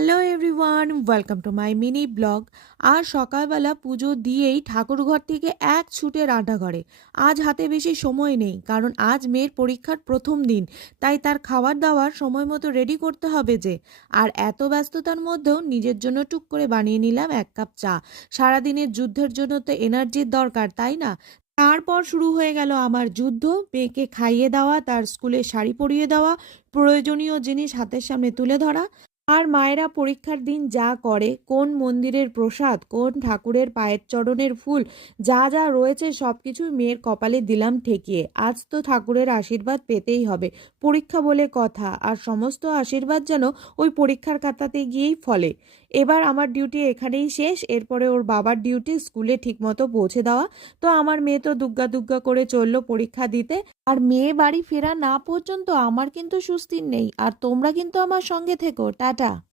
Hello everyone, welcome to my mini blog. আজ সকালবেলা পুজো দিয়েই ঠাকুরঘর থেকে এক ছুটে রান্নাঘরে। আজ হাতে বেশি সময় নেই, কারণ আজ মেয়ের পরীক্ষার প্রথম দিন, তাই তার খাবার দাবার সময় মতো রেডি করতে হবে যে। আর এত ব্যস্ততার মধ্যেও নিজের জন্য টুক করে বানিয়ে নিলাম এক কাপ চা। সারাদিনের যুদ্ধের জন্য তো এনার্জির দরকার, তাই না? তারপর শুরু হয়ে গেল আমার যুদ্ধ। মেয়েকে খাইয়ে দেওয়া, তার স্কুলে শাড়ি পরিয়ে দেওয়া, প্রয়োজনীয় জিনিস হাতের সামনে তুলে ধরা। আর মায়েরা পরীক্ষার দিন যা করে, কোন মন্দিরের প্রসাদ, কোন ঠাকুরের পায়ের চরণের ফুল, যা যা রয়েছে সব কিছু মেয়ের কপালে দিলাম ঠেকিয়ে। আজ তো ঠাকুরের আশীর্বাদ পেতেই হবে, পরীক্ষা বলে কথা, আর সমস্ত আশীর্বাদ যেন ওই পরীক্ষার খাতাতে গিয়েই ফলে। এবার আমার ডিউটি এখানেই শেষ, এরপরে ওর বাবার ডিউটি স্কুলে ঠিকমতো পৌঁছে দেওয়া। তো আমার মেয়ে তো দুগ্গা দুগ্গা করে চললো পরীক্ষা দিতে। আর মেয়ে বাড়ি ফেরা না পর্যন্ত আমার কিন্তু সুস্থির নেই। আর তোমরা কিন্তু আমার সঙ্গে থেকো। টাটা।